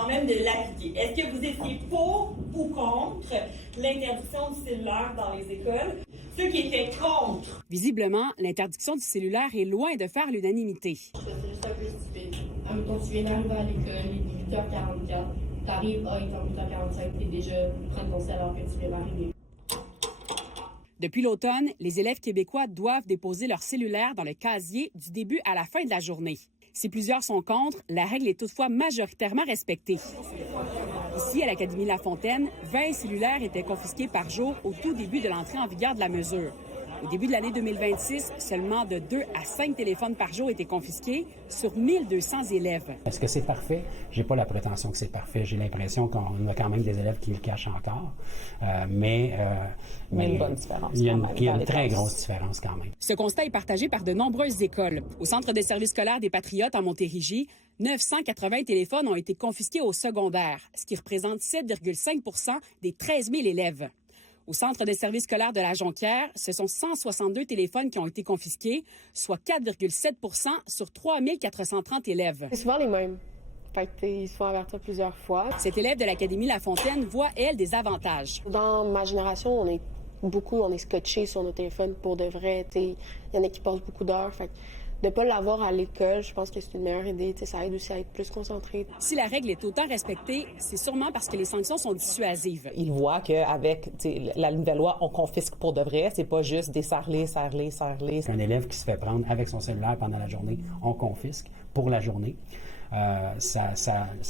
avant même de l'appliquer. Est-ce que vous étiez pour ou contre l'interdiction du cellulaire dans les écoles? Ceux qui étaient contre. Visiblement, l'interdiction du cellulaire est loin de faire l'unanimité. C'est juste un peu stupide. Admettons, tu viens d'arriver à l'école, il est 8h44, t'arrives, il est 8h45, t'es déjà prendre ton cell alors que tu viens d'arriver. Depuis l'automne, les élèves québécois doivent déposer leur cellulaire dans le casier du début à la fin de la journée. Si plusieurs sont contre, la règle est toutefois majoritairement respectée. Ici, à l'Académie La Fontaine, 20 cellulaires étaient confisqués par jour au tout début de l'entrée en vigueur de la mesure. Au début de l'année 2026, seulement de 2 à 5 téléphones par jour étaient confisqués sur 1200 élèves. Est-ce que c'est parfait? J'ai pas la prétention que c'est parfait. J'ai l'impression qu'on a quand même des élèves qui le cachent encore. Mais il y a une bonne différence. Il y a une très grosse différence quand même. Ce constat est partagé par de nombreuses écoles. Au Centre de services scolaires des Patriotes en Montérégie, 980 téléphones ont été confisqués au secondaire, ce qui représente 7,5 des 13 000 élèves. Au Centre de services scolaires de la Jonquière, ce sont 162 téléphones qui ont été confisqués, soit 4,7 sur 3 430 élèves. C'est souvent les mêmes. Fait qu'ils se font avertir plusieurs fois. Cette élève de l'Académie La Fontaine voit, elle, des avantages. Dans ma génération, on est scotchés sur nos téléphones pour de vrai. Il y en a qui passent beaucoup d'heures. Fait que de ne pas l'avoir à l'école, je pense que c'est une meilleure idée. Ça aide aussi à être plus concentré. Si la règle est autant respectée, c'est sûrement parce que les sanctions sont dissuasives. Ils voient qu'avec la nouvelle loi, on confisque pour de vrai. C'est pas juste des serrer. Un élève qui se fait prendre avec son cellulaire pendant la journée, on confisque pour la journée. Ça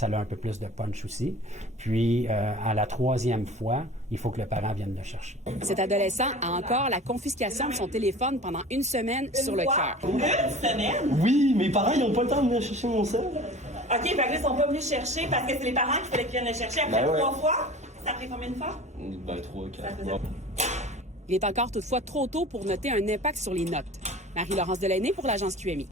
a un peu plus de punch aussi. Puis, à la troisième fois, il faut que le parent vienne le chercher. Cet adolescent a encore la confiscation de son téléphone pendant une semaine sur le cœur. Une semaine? Oui, mes parents, ils n'ont pas le temps de venir chercher mon cell. OK, fait que là, ils sont pas venus chercher parce que c'est les parents qui fallait qu'ils viennent le chercher après 3 fois. Ça fait combien de fois? 3, 4. Il est encore toutefois trop tôt pour noter un impact sur les notes. Marie-Laurence Delaney pour l'agence QMI.